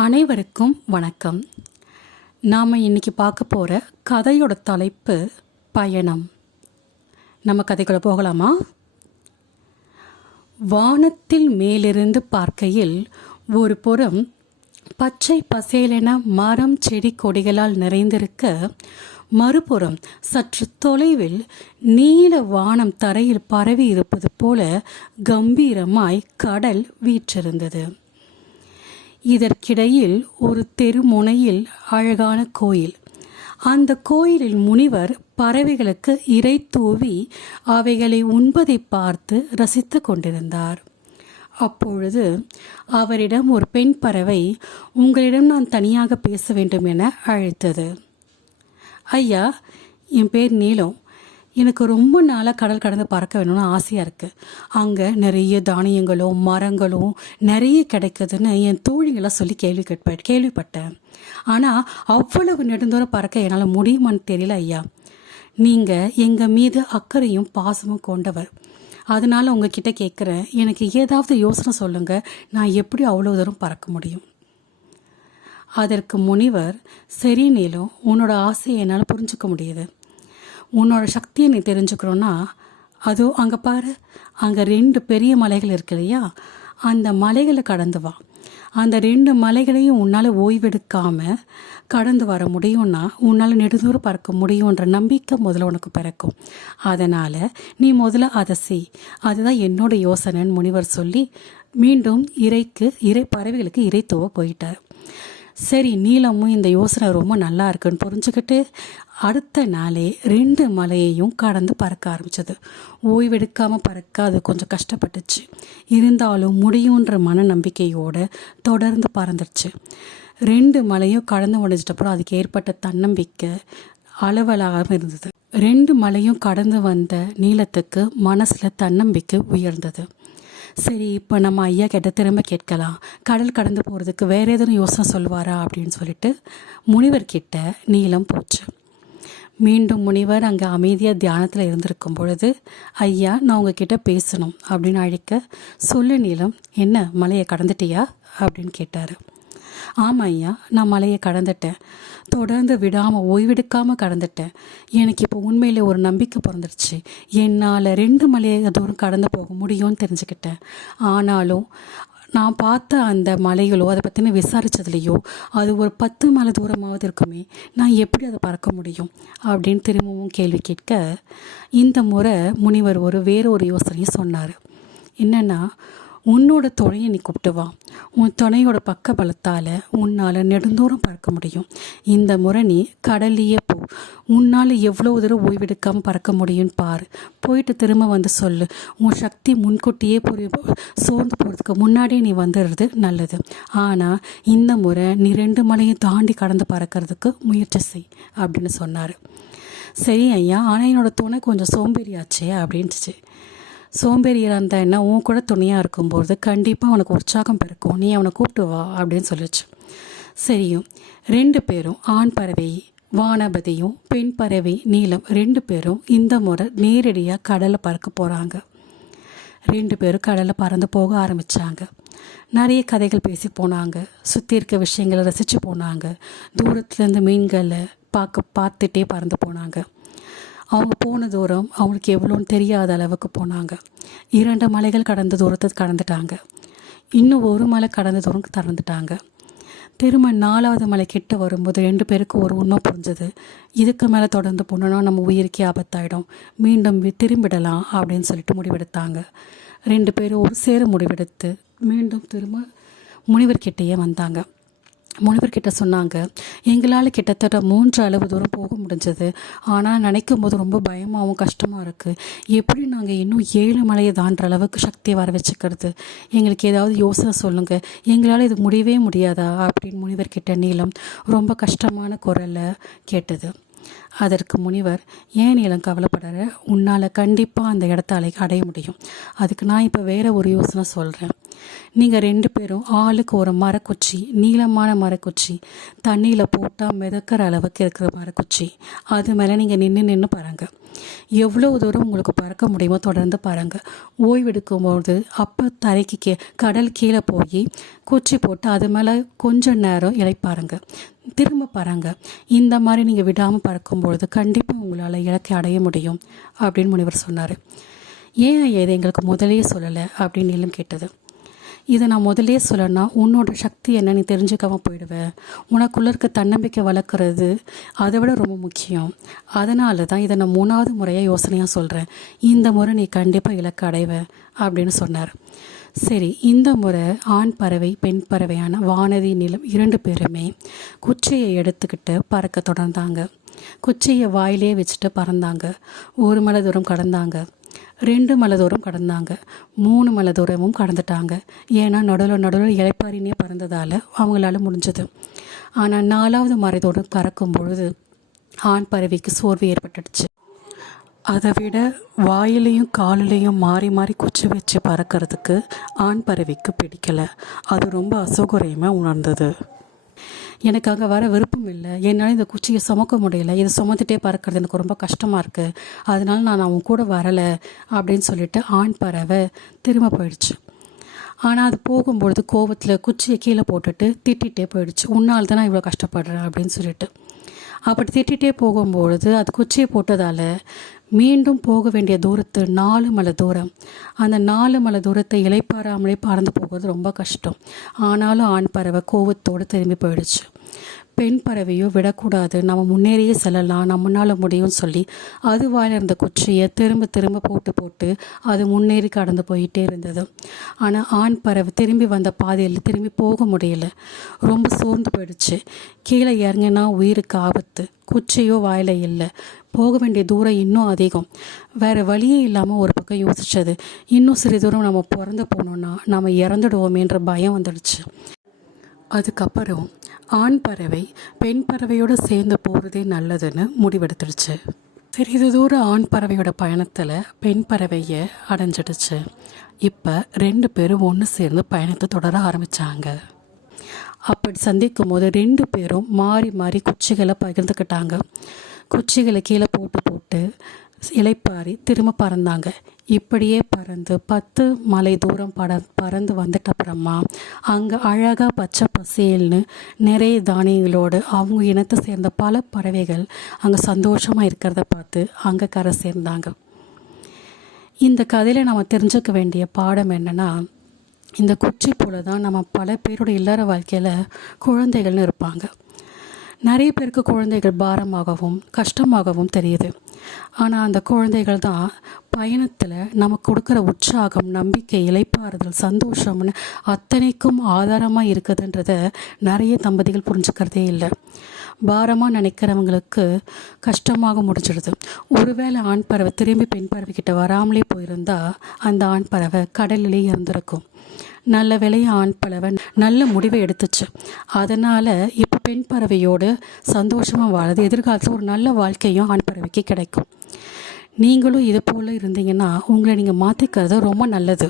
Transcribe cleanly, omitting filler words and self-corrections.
அனைவருக்கும் வணக்கம். நாம் இன்றைக்கி பார்க்க போகிற கதையோட தலைப்பு பயணம். நம்ம கதைக்குள்ள போகலாமா? வானத்தில் மேலிருந்து பார்க்கையில் ஒரு புறம் பச்சை பசேலென மரம் செடி கொடிகளால் நிறைந்திருக்க, மறுபுறம் சற்று தொலைவில் நீல வானம் தரையில் பரவி இருப்பது போல கம்பீரமாய் கடல் வீற்றிருந்தது. இதற்கிடையில் ஒரு தெருமுனையில் அழகான கோயில். அந்த கோயிலில் முனிவர் பறவைகளுக்கு இரை தூவி அவைகளை உண்பதை பார்த்து ரசித்து கொண்டிருந்தார். அப்பொழுது அவரிடம் ஒரு பெண் பறவை, உங்களிடம் நான் தனியாக பேச வேண்டும் என அழைத்தது. ஐயா, என் பேர் நீலம். எனக்கு ரொம்ப நாளாக கடல் கடந்து பறக்க வேணும்னு ஆசையாக இருக்குது. அங்கே நிறைய தானியங்களும் மரங்களும் நிறைய கிடைக்குதுன்னு என் தோழிங்களாம் சொல்லி கேள்விப்பட்டேன். ஆனால் அவ்வளவு நெடுந்தூரம் பறக்க என்னால் முடியுமான்னு தெரியல ஐயா. நீங்கள் எங்கள் மீது அக்கறையும் பாசமும் கொண்டவர். அதனால் உங்ககிட்ட கேட்குறேன், எனக்கு ஏதாவது யோசனை சொல்லுங்கள். நான் எப்படி அவ்வளோ தூரம் பறக்க முடியும்? அதற்கு முனிவர், சரி நீலம், உன்னோட ஆசையை என்னால் புரிஞ்சுக்க முடியுது. உன்னோட சக்தியை நீ தெரிஞ்சுக்கிறோன்னா, அதோ அங்கே பாரு, அங்கே 2 பெரிய மலைகள் இருக்கு இல்லையா? அந்த மலைகளை கடந்து வா. அந்த 2 மலைகளையும் உன்னால் ஓய்வெடுக்காமல் கடந்து வர முடியும்னா உன்னால் நெடுதூரம் பறக்க முடியுன்ற நம்பிக்கை முதல்ல உனக்கு பிறக்கும். அதனால் நீ முதல்ல அதை செய். அதுதான் என்னோட யோசனைன்னு முனிவர் சொல்லி மீண்டும் பறவைகளுக்கு இறை தூவ போயிட்டார். சரி, நீலமும் இந்த யோசனை ரொம்ப நல்லா இருக்குன்னு புரிஞ்சுக்கிட்டு அடுத்த நாளே 2 மலையையும் கடந்து பறக்க ஆரம்பிச்சது. ஓய்வெடுக்காமல் பறக்க அது கொஞ்சம் கஷ்டப்பட்டுச்சு. இருந்தாலும் முடியுன்ற மன நம்பிக்கையோடு தொடர்ந்து பறந்துருச்சு. 2 மலையும் கடந்து முடிஞ்சிட்டப்புறம் அதுக்கு ஏற்பட்ட தன்னம்பிக்கை அளவலாக இருந்தது. 2 மலையும் கடந்து வந்த நீலத்துக்கு மனசில் தன்னம்பிக்கை உயர்ந்தது. சரி, இப்போ நம்ம ஐயா கிட்ட திரும்ப கேட்கலாம், கடல் கடந்து போகிறதுக்கு வேறு எதுவும் யோசனை சொல்வாரா அப்படின்னு சொல்லிட்டு முனிவர்கிட்ட நீலம் போச்சு. மீண்டும் முனிவர் அங்கே அமைதியாக தியானத்தில் இருந்திருக்கும் பொழுது, ஐயா, நான் உங்ககிட்ட பேசணும் அப்படின்னு அழைக்க, சொல்லு நீலம், என்ன மலையை கடந்துட்டியா அப்படின்னு கேட்டார். ஆமாம் ஐயா, நான் மலையை கடந்துட்டேன். தொடர்ந்து விடாமல் ஓய்வெடுக்காமல் கடந்துட்டேன். எனக்கு இப்போ உண்மையில் ஒரு நம்பிக்கை பிறந்துருச்சு. என்னால் 2 மலையை தூரம் கடந்து போக முடியும்னு தெரிஞ்சுக்கிட்டேன். ஆனாலும் நான் பார்த்த அந்த மலைகளோ அதை பற்றின விசாரித்ததுலையோ அது ஒரு 10 மலை தூரமாவது இருக்குமே, நான் எப்படி அதை பறக்க முடியும் அப்படின்னு திரும்பவும் கேள்வி கேட்க, இந்த முறை முனிவர் வேறு ஒரு யோசனையை சொன்னார். என்னென்னா, உன்னோட துணையை நீ கூப்பிட்டு வா. உன் துணையோட பக்க பலத்தால் உன்னால் நெடுந்தூரம் பறக்க முடியும். இந்த முறை நீ கடல்லையே போ. உன்னால் எவ்வளோ தூரம் ஓய்வெடுக்காமல் பறக்க முடியும்னு பாரு. போயிட்டு திரும்ப வந்து சொல்லு. உன் சக்தி முன்கூட்டியே சோர்ந்து போகிறதுக்கு முன்னாடியே நீ வந்துடுறது நல்லது. ஆனால் இந்த முறை நீ 2 மலையும் தாண்டி கடந்து பறக்கிறதுக்கு முயற்சி செய் அப்படின்னு சொன்னார். சரி ஐயா, ஆனால் என்னோடய துணை கொஞ்சம் சோம்பேறியாச்சே அப்படின்ட்டுச்சு. சோம்பேறியாக இருந்தால் என்ன, உன் கூட துணையாக இருக்கும்போது கண்டிப்பாக அவனுக்கு உற்சாகம் பிறக்கும். நீ அவனை கூப்பிட்டு வா அப்படின்னு சொல்லிச்சு. சரியும் 2 பேரும், ஆண் பறவை வானபதியும் பெண் பறவை நீலம் 2 பேரும் இந்த முறை நேரடியாக கடலை பறக்க போகிறாங்க. 2 பேரும் கடலை பறந்து போக ஆரம்பித்தாங்க. நிறைய கதைகள் பேசி போனாங்க. சுற்றி இருக்க விஷயங்களை ரசித்து போனாங்க. தூரத்துலேருந்து மீன்களை பார்த்துட்டே பறந்து போனாங்க. அவங்க போன தூரம் அவங்களுக்கு எவ்வளோன்னு தெரியாத அளவுக்கு போனாங்க. 2 மலைகள் கடந்த தூரத்தை கடந்துட்டாங்க. இன்னும் 1 மலை கடந்த தூரம் திறந்துட்டாங்க. திரும்ப 4வது மலை கிட்ட வரும்போது 2 பேருக்கு ஒரு உண்மை புரிஞ்சது. இதுக்கு மேலே தொடர்ந்து போனோன்னா நம்ம உயிருக்கே ஆபத்தாயிடும். மீண்டும் திரும்பிடலாம் அப்படின்னு சொல்லிட்டு முடிவெடுத்தாங்க. 2 பேரும் ஒரு சேர முடிவெடுத்து மீண்டும் திரும்ப முனிவர்கிட்டையே வந்தாங்க. முனிவர்கிட்ட சொன்னாங்க, எங்களால் கிட்டத்தட்ட 3 அளவு தூரம் போக முடிஞ்சது. ஆனால் நினைக்கும் போது ரொம்ப பயமாகவும் கஷ்டமாக இருக்குது. எப்படி நாங்கள் இன்னும் 7 மலையை தாண்டுற அளவுக்கு சக்தியை வர வச்சுக்கிறது? எங்களுக்கு ஏதாவது யோசனை சொல்லுங்கள். எங்களால் இது முடியவே முடியாதா அப்படின்னு முனிவர்கிட்ட நீலம் ரொம்ப கஷ்டமான குரலில் கேட்டது. அதற்கு முனிவர், ஏன் நீலம் கவலைப்படுற? உன்னால் கண்டிப்பாக அந்த இடத்த அடைய முடியும். அதுக்கு நான் இப்போ வேறு ஒரு யோசனை சொல்கிறேன். நீங்கள் 2 பேரும் ஆளுக்கு ஒரு மரக்குச்சி, நீளமான மரக்குச்சி, தண்ணியில் போட்டால் மிதக்கிற அளவுக்கு இருக்கிற மரக்குச்சி, அது மேலே நீங்கள் நின்று பாருங்கள். எவ்வளோ தூரம் உங்களுக்கு பறக்க முடியுமோ தொடர்ந்து பாருங்கள். ஓய்வெடுக்கும்போது அப்போ தரைக்கு கடல் கீழே போய் குச்சி போட்டு அது மேலே கொஞ்சம் நேரம் இளைப்பாருங்க. திரும்ப பாருங்கள். இந்த மாதிரி நீங்கள் விடாமல் பறக்கும்பொழுது கண்டிப்பாக உங்களால் இலக்கை அடைய முடியும் அப்படின்னு முனிவர் சொன்னார். ஏன் இதை எங்களுக்கு முதலே சொல்லலை அப்படின்னு நீலம் கேட்டது. இதை நான் முதலே சொல்லணும்னா உன்னோட சக்தி என்ன நீ தெரிஞ்சுக்காம போயிடுவேன். உனக்குள்ளே இருக்க தன்னம்பிக்கை வளர்க்குறது அதை விட ரொம்ப முக்கியம். அதனால தான் இதை நான் 3வது முறையாக யோசனையாக சொல்கிறேன். இந்த முறை நீ கண்டிப்பாக இலக்கு அடைவ அப்படின்னு சொன்னார். சரி, இந்த முறை ஆண் பறவை பெண் பறவையான வானதி நிலம் 2 பேருமே குச்சியை எடுத்துக்கிட்டு பறக்க தொடர்ந்தாங்க. குச்சியை வாயிலே வச்சுட்டு பறந்தாங்க. 1 மலை தூரம் கடந்தாங்க, 2 மலை தூரம் கடந்தாங்க, 3 மலை தூரமும் கடந்துட்டாங்க. ஏன்னா நடுவில் இளைப்பாரினே பறந்ததால் அவங்களால முடிஞ்சது. ஆனால் 4வது மலை தூரம் பறக்கும் பொழுது ஆண் பறவைக்கு சோர்வு ஏற்பட்டுடுச்சு. அதை விட வாயிலையும் காலிலையும் மாறி மாறி குச்சி வச்சு பறக்கிறதுக்கு ஆண் பறவைக்கு பிடிக்கலை. அது ரொம்ப அசௌகரியமாக உணர்ந்தது. எனக்கு அங்கே வர விருப்பம் இல்லை, என்னால் இந்த குச்சியை சுமக்க முடியல, இதை சுமந்துட்டே பறக்கிறது எனக்கு ரொம்ப கஷ்டமாக இருக்குது, அதனால நான் அவன் கூட வரலை அப்படின்னு சொல்லிட்டு ஆண் பறவை திரும்ப போயிடுச்சு. ஆனால் அது போகும்பொழுது கோவத்தில் குச்சியை கீழே போட்டுட்டு திட்டிகிட்டே போயிடுச்சு. உன்னால் தான் நான் இவ்வளோ கஷ்டப்படுறேன் அப்படின்னு சொல்லிட்டு. அப்படி திட்டிகிட்டே போகும்பொழுது அது குச்சியை போட்டதால் மீண்டும் போக வேண்டிய தூரத்து 4 மலை தூரம், அந்த 4 மலை தூரத்தை இளைப்பாறாமலே பறந்து போகிறது ரொம்ப கஷ்டம். ஆனாலும் ஆண் பறவை கோவத்தோடு திரும்பி போயிடுச்சு. பெண் பறவையோ விடக்கூடாது, நம்ம முன்னேறியே செல்லலாம், நம்மளால் முடியும்னு சொல்லி அது வாயில் இருந்த குச்சியை திரும்ப திரும்ப போட்டு அது முன்னேறி கடந்து போயிட்டே இருந்தது. ஆனால் ஆண் பறவை திரும்பி வந்த பாதையில் திரும்பி போக முடியல, ரொம்ப சோர்ந்து போயிடுச்சு. கீழே இறங்கினா உயிருக்கு ஆபத்து, குச்சியோ வாயில் இல்லை, போக வேண்டிய தூரம் இன்னும் அதிகம். வேறு வழியே இல்லாமல் ஒரு பக்கம் யோசித்தது, இன்னும் சிறு தூரம் நம்ம பிறந்து போனோன்னா நம்ம இறந்துடுவோமேன்ற பயம் வந்துடுச்சு. அதுக்கப்புறம் ஆண் பறவை பெண் பறவையோடு சேர்ந்து போகிறதே நல்லதுன்னு முடிவெடுத்துடுச்சு. சிறிது தூரம் ஆண் பறவையோட பயணத்தில் பெண் பறவையை அடைஞ்சிடுச்சு. இப்போ 2 பேரும் ஒன்று சேர்ந்து பயணத்தை தொடர ஆரம்பித்தாங்க. அப்படி சந்திக்கும் போது 2 பேரும் மாறி மாறி குச்சிகளை பகிர்ந்துக்கிட்டாங்க. குச்சிகளை கீழே போட்டு இளைப்பாரி திரும்ப பறந்தாங்க. இப்படியே பறந்து 10 மலை தூரம் பறந்து வந்துட்ட அப்புறமா அங்கே அழகாக பச்சை பசேல்னு நிறைய தானியங்களோடு அவங்க இனத்தை சேர்ந்த பல பறவைகள் அங்கே சந்தோஷமாக இருக்கிறத பார்த்து அங்கே கரை சேர்ந்தாங்க. இந்த கதையில் நம்ம தெரிஞ்சுக்க வேண்டிய பாடம் என்னென்னா, இந்த குச்சி போல தான் நம்ம பல பேரோட இல்லற வாழ்க்கையில் குழந்தைகள்னு இருப்பாங்க. நிறைய பேருக்கு குழந்தைகள் பாரமாகவும் கஷ்டமாகவும் தெரியுது. ஆனால் அந்த குழந்தைகள் தான் பயணத்தில் நமக்கு கொடுக்குற உற்சாகம், நம்பிக்கை, இளைப்பாறுதல், சந்தோஷம்னு அத்தனைக்கும் ஆதாரமாக இருக்குதுன்றத நிறைய தம்பதிகள் புரிஞ்சுக்கிறதே இல்லை. பாரமாக நினைக்கிறவங்களுக்கு கஷ்டமாக முடிஞ்சிடுது. ஒருவேளை ஆண் பறவை திரும்பி பெண் பறவைக்கிட்ட வராமலே போயிருந்தால் அந்த ஆண் பறவை கடலிலே இறந்துருக்கும். நல்ல வேளையை ஆண் பறவை நல்ல முடிவை எடுத்துச்சு. அதனால் இப்போ பெண் பறவையோடு சந்தோஷமாக வாழுது. எதிர்காலத்தில் ஒரு நல்ல வாழ்க்கையும் ஆண் பறவைக்கு கிடைக்கும். நீங்களும் இது போல் இருந்தீங்கன்னா உங்களை நீங்கள் மாற்றிக்கிறது ரொம்ப நல்லது.